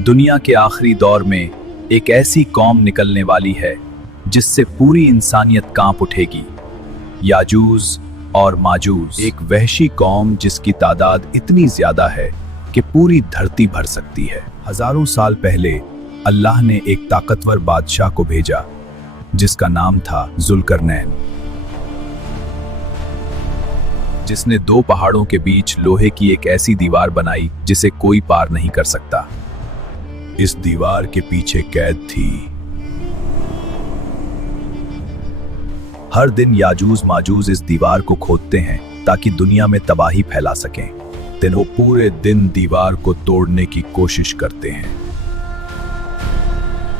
दुनिया के आखिरी दौर में एक ऐसी कौम निकलने वाली है जिससे पूरी इंसानियत कांप उठेगी। याजूज और माजूज, एक वहशी कौम जिसकी तादाद इतनी ज्यादा है कि पूरी धरती भर सकती है। हजारों साल पहले अल्लाह ने एक ताकतवर बादशाह को भेजा जिसका नाम था जुल्करनैन, जिसने दो पहाड़ों के बीच लोहे की एक ऐसी दीवार बनाई जिसे कोई पार नहीं कर सकता। इस दीवार के पीछे कैद थी। हर दिन याजूज माजूज इस दीवार को खोदते हैं ताकि दुनिया में तबाही फैला सकें। वो पूरे दिन दीवार को तोड़ने की कोशिश करते हैं,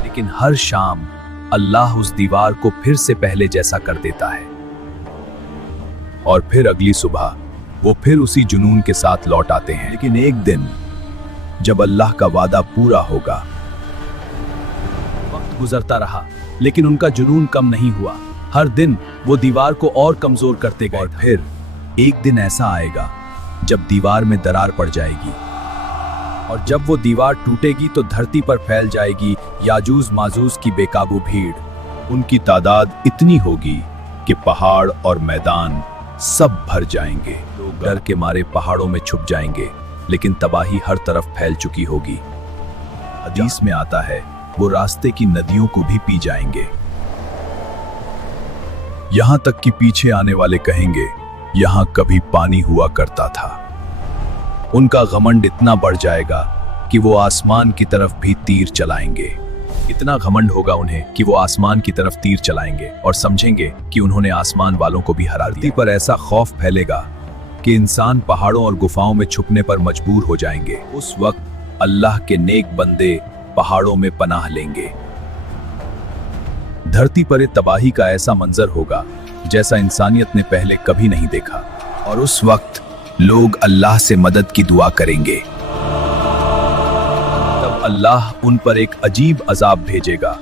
लेकिन हर शाम अल्लाह उस दीवार को फिर से पहले जैसा कर देता है और फिर अगली सुबह वो फिर उसी जुनून के साथ लौट आते हैं। लेकिन एक दिन जब अल्लाह का वादा पूरा होगा, वक्त गुजरता रहा लेकिन उनका जुनून कम नहीं हुआ। हर दिन वो दीवार को और कमजोर करते गए। और फिर एक दिन ऐसा आएगा जब दीवार में दरार पड़ जाएगी और जब वो दीवार टूटेगी तो धरती पर फैल जाएगी याजूज माजूज की बेकाबू भीड़। उनकी तादाद इतनी होगी कि पहाड़ और मैदान सब भर जाएंगे। लोग डर के मारे पहाड़ों में छुप जाएंगे, लेकिन तबाही हर तरफ फैल चुकी होगी। हदीस में आता है वो रास्ते की नदियों को भी पी जाएंगे, यहां तक कि पीछे आने वाले कहेंगे यहां कभी पानी हुआ करता था। उनका घमंड इतना बढ़ जाएगा कि वो आसमान की तरफ भी तीर चलाएंगे। इतना घमंड होगा उन्हें कि वो आसमान की तरफ तीर चलाएंगे और समझेंगे कि उन्होंने आसमान वालों को भी हरा दिया। धरती पर ऐसा खौफ फैलेगा कि इंसान पहाड़ों और गुफाओं में छुपने पर मजबूर हो जाएंगे। उस वक्त अल्लाह के नेक बंदे पहाड़ों में पनाह लेंगे। धरती पर तबाही का ऐसा मंजर होगा जैसा इंसानियत ने पहले कभी नहीं देखा, और उस वक्त लोग अल्लाह से मदद की दुआ करेंगे। तब अल्लाह उन पर एक अजीब अजाब भेजेगा।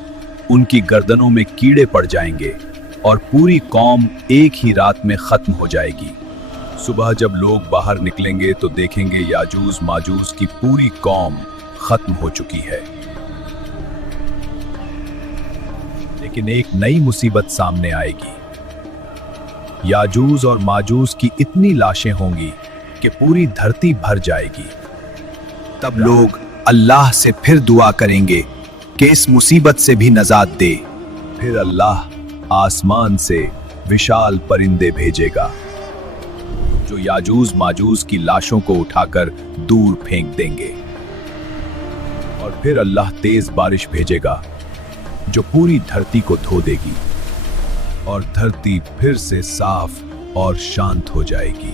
उनकी गर्दनों में कीड़े पड़ जाएंगे और पूरी कौम एक ही रात में खत्म हो जाएगी। सुबह जब लोग बाहर निकलेंगे तो देखेंगे याजूज माजूज की पूरी कौम खत्म हो चुकी है। लेकिन एक नई मुसीबत सामने आएगी। याजूज और माजूज की इतनी लाशें होंगी कि पूरी धरती भर जाएगी। तब लोग अल्लाह से फिर दुआ करेंगे कि इस मुसीबत से भी नजात दे। फिर अल्लाह आसमान से विशाल परिंदे भेजेगा जो याजूज माजूज की लाशों को उठाकर दूर फेंक देंगे। और फिर अल्लाह तेज बारिश भेजेगा जो पूरी धरती को धो देगी और धरती फिर से साफ और शांत हो जाएगी।